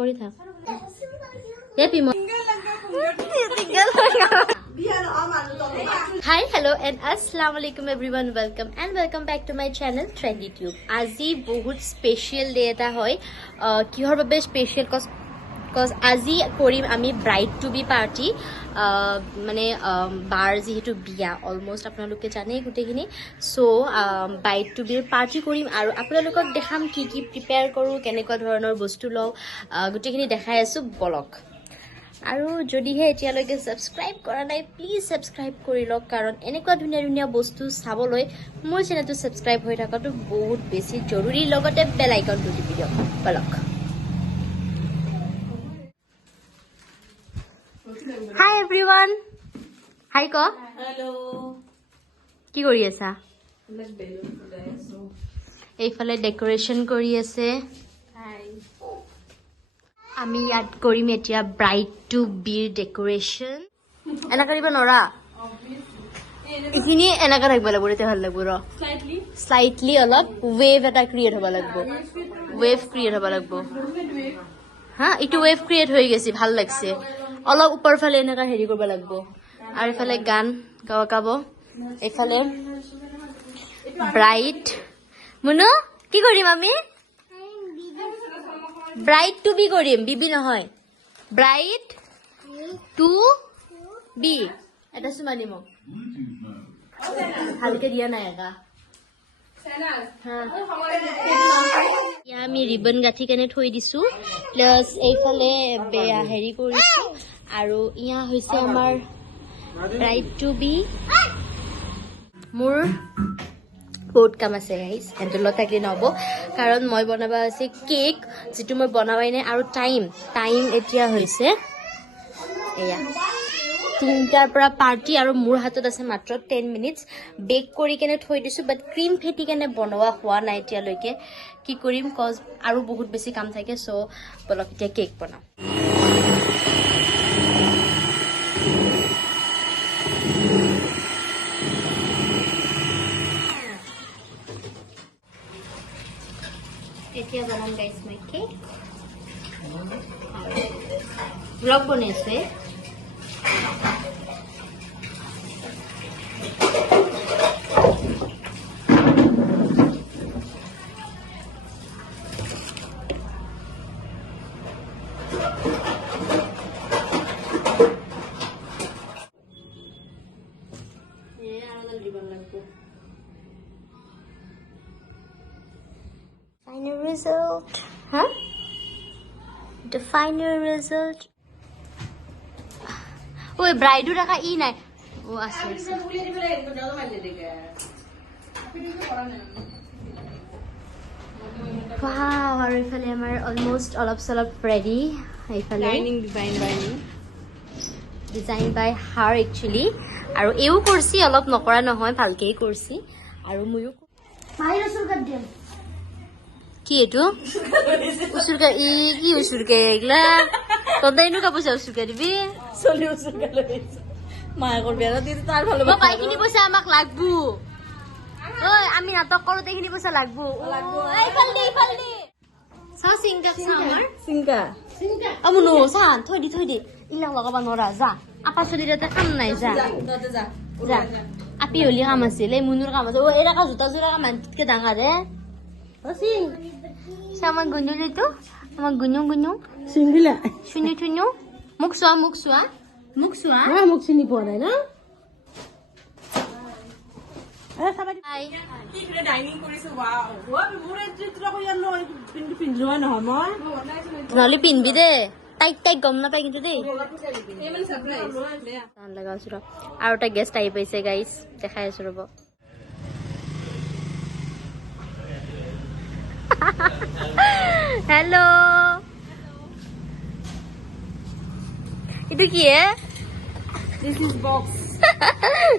কৰি থাক এ Pym Hi, hello and assalamu alaikum everyone. Welcome back to my channel Trendy Tube. Aji bahut special day eta hoy. Kihor babe special cause aji korim ami bride to be party. Mane bar jihetu biya almost apnaloke jane gutekhini. So bride to be party korim aru apnalokok dekham ki prepare koru kenekwa dhoroner bostu lo gutekhini dekhai asu bolok. আৰু যদিহে এতিয়ালৈকে subscribe কৰা নাই please subscribe কৰি লওক কাৰণ এনেকুৱা ধুনীয়া ধুনীয়া বস্তু চাবলৈ মোৰ চেনেলটো সাবস্ক্ৰাইব হৈ থকাটো বহুত বেছি জৰুৰী লগতে বেল আইকনটো টিপি দিয়ক বলক হাই এভৰিৱান হাই ক হেল্ল' কি কৰি আছা এইফালে ডেকোৰেশন কৰি আছে আমি ইয়াত কৰিম এতিয়া ব্ৰাইড টু বিৰ ডেকোৰেশন এনা কৰিব নৰা ইখিনি এনেকা থাকিব লাগিব তেতিয়া ভাল লাগিব ৰ স্লাইটলি অলপ ৱেভ এটা ক্ৰিয়েট হ'ব লাগিব হা ইটো ৱেভ ক্ৰিয়েট হৈ গৈছে ভাল লাগছে অলপ ওপৰ ফালে এনেকা হেৰি কৰিব লাগিব আৰু ইফালে গান গাব এইফালে ব্ৰাইড মুনু কি কৰিম আমি ব্রাইড টু বি করিম বিবি নহয় ব্রাইড টু বি এটা সুমানি মোক ভালকে দিয়া নাই এটা আমি রিবন গাঠি কেনে থৈ দিছো প্লাস এইফালে বেয়া হেৰি কৰিছো আৰু ইয়া হৈছে আমাৰ ব্ৰাইড টু বি মোৰ বহুত কাম আছে গাইজ এন্টল থাকলে নহব কাৰণ মই বনাবা আছে কেক যেটো মই বনাবাই নাই আৰু টাইম এতিয়া হৈছে এয়া 3টাৰ পৰা পাৰ্টি আৰু মোৰ হাতত আছে মাত্ৰ 10 মিনিটস বেক কৰি কেনে থৈ দিছো বাট ক্ৰীম ফেটি কেনে বনোৱা হোৱা নাই এতিয়ালৈকে কি কৰিম কজ আৰু বহুত বেছি কাম থাকে সো বলক এতিয়া কেক বনাও এতিয়া বনাম গাইস মই কেক ব্লগ বনাইছে Final result, huh? The final result. Oh, bride du raka e nai. Oh, ase. Wow, aru ifale amar almost all of ready. Ifale design by her actually. Aru eu kursi olop nokora nohoy bhalke kursi. Aru muyu. Mai rasul kad diam. কি এটো উসুরকা কি উসুরকা এগুলা তোদের ইনু কাপড় উসুরকা দিবি চলি উসুরকা লইছে মায়া করবি না দিদি তার ভালো বাবা এইখিনি পয়সা আমাক লাগবো ওই আমি নাটক করতে এইখিনি পয়সা লাগবো এই ফালদি সা সিংকা সামার সিংকা আমুনো সান থই দি ইলা লগাবা নরা যা আপা চলিরাতে কাম নাই যা যা আপি হলি কাম আছিল এই মুনুর কাম আছে ও এরা কা জুতা জোড়া কাম কে ডাঙা রে Sing. Sama gunung itu, sama gunung. Singgila. Sunyu. Muksua. Ah, muksini po na, na? Hi. কি ডাইনিং কৰিছো ওয়াও মোৰে চিত্ৰ কইয়া ন পিনজোৱা নহয় মই নহলে পিনবি দে তাইক গম না পাই কিন্তু দেই এই মানে সারপ্রাইজ টান লাগাইছো ৰ আৰু এটা গেষ্ট আহি পাইছে গাইস দেখাই আছো ৰব हेलो इधर की है दिस इज बॉक्स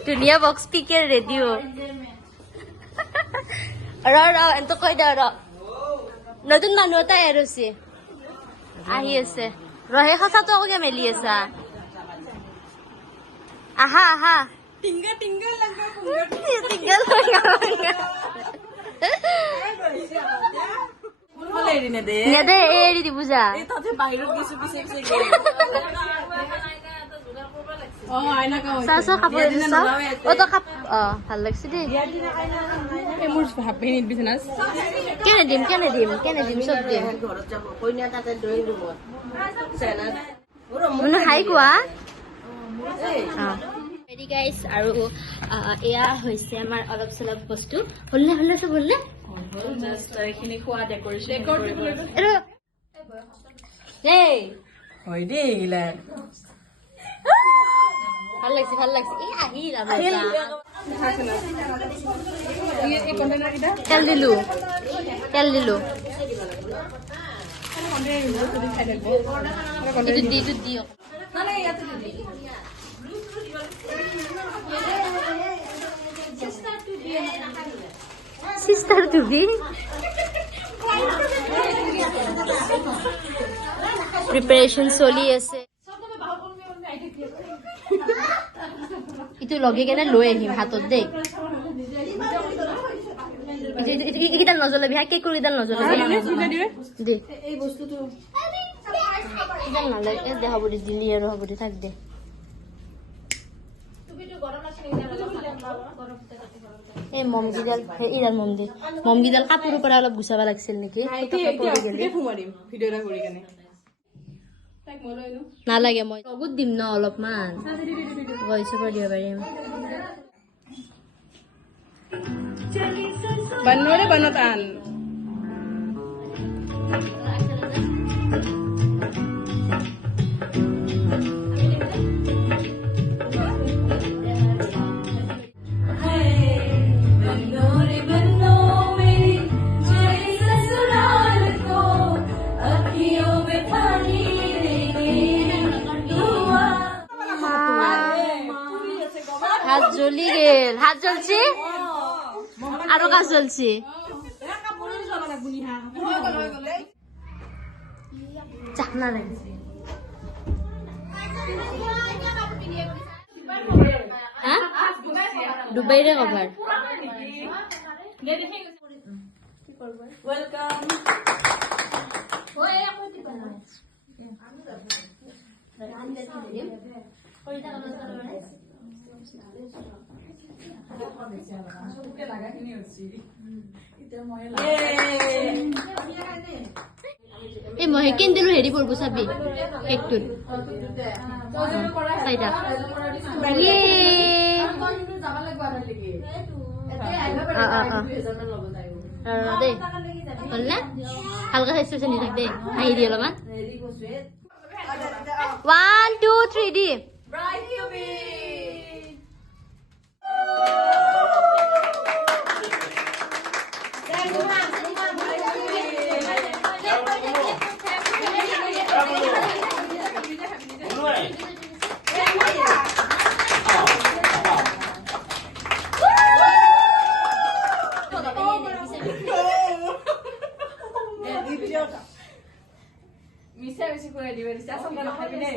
दुनिया बॉक्स पी के रेडी हो रा एंतो कई दा रा नतुन मानु এটা এৰছে আহি আছে ৰহে খাসাটো আকৌ মেলি আছে আহা টিংগা লাগা টিংগা লাগা নেদে নেদে এৰি দি বুজা এই তাতে বাহিৰত কিছু পিছে পিছে গৈ অ আইনা কাম চাচা কাপোৰ দিছা অ তো কাপ অ ভাল লাগছে দেই এই মোৰ হাপি নিদ বিছনাস কেনে দিম চব দিম ঘৰত যাব কইনা তাতে ড্ৰয়িং ৰুমত চেনা মানে হাই কোৱা ৰেডি গাইছ আৰু এয়া হৈছে আমাৰ অলপ চলপ বস্তু হলনে চব হলনে এইখিনি খোৱা ডেকৰেশ্যন এই হয় দেই এইগিলা ভাল লাগছে এই আহিল তেল দিলো এইটো দি সিস্টার টু বি প্ৰিপাৰেচন চলি আছে ইটো লগে কেনে লৈ আহিম হাতত দেই এইকেইডাল নজ্বলাবি হা কেকৰ কেইডাল নজ্বলাবি দে এই বস্তুটো নালাগে দে হ'ব দে দিলি আৰু হ'ব দে থাক দে এই মমগিডাল এইডাল মমগিডাল কাপোৰৰ পৰা অলপ গুচাব লাগিছিল নেকি নালাগে মই লগত দিম ন অলপমান গৈছে পৰা দিব পাৰিম বনোৰে বনত আন হাত জ্বলি গেল হাত জ্বলছি আৰু কাজ জ্বলছি চাকনা লাগিছে ডুবাইৰে কভাৰ এই মই কেন্দ্ৰ হেৰি পৰব চাবি কেকটোত চাইডা দেই হল না হালকা চাইছো চেনি থাক দেই হাঁহি দি অলপমান 1 2 3 দি মিছা বেশি করে দিবে রিসা সঙ্গে না খাবি নে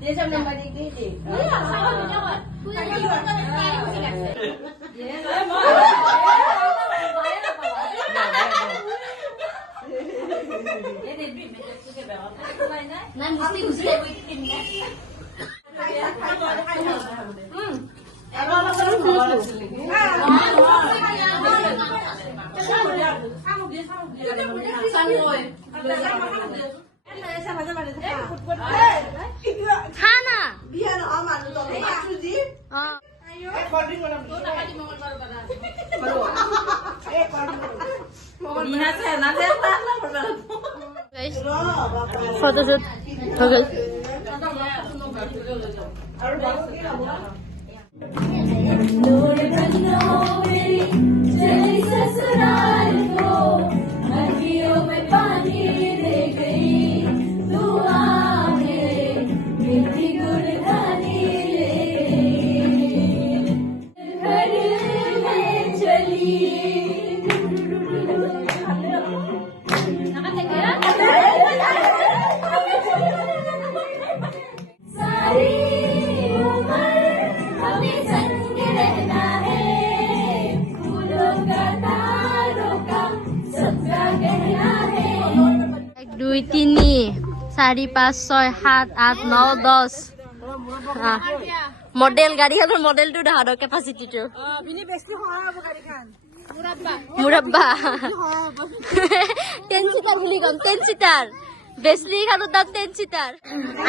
Dia jam 6 balik ke je. Nan mesti gusti खाना बिहान आमानु त मासुजी एक कोल्ड्रिंक वाला तो टाका दि मंगलबार बना एक कोल्ड्रिंक बिहान से ना से ना पड़ला गाइस फोटोशूट हो गई और बाबू की ना लोरे बनो मेरी चली ससुराल को अखियों में पानी दे गई दुआ मेरे 2 3 4 5 6 7 8 9 10 মডেল গাড়ীখনৰ মডেলটো দেখা দ কেপাচিটিটো বিনি বেছি হয় হ'ব গাড়ীখন মুৰাব্বা 10 সিটাৰ বুলি কম 10 সিটাৰ বেছলি খালো তাত 10 সিটাৰ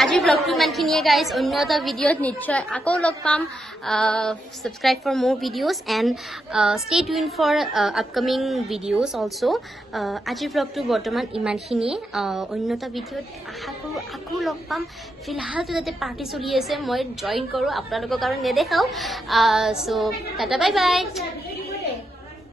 আজি ব্লগটো ইমানখিনিয়ে গাইজ অন্য এটা ভিডিঅ'ত নিশ্চয় আকৌ লগ পাম সাবস্ক্ৰাইব ফৰ মোৰ videos and stay tune for upcoming videos also' আজিৰ ব্লগটো বৰ্তমান ইমানখিনিয়ে অন্য এটা ভিডিঅ'ত আশা কৰোঁ আকৌ লগ পাম ফিলহালটো যাতে পাৰ্টি চলি আছে মই জইন কৰোঁ আপোনালোকৰ কাৰণে নেদেখাওঁ চ' টাটা বাই বাই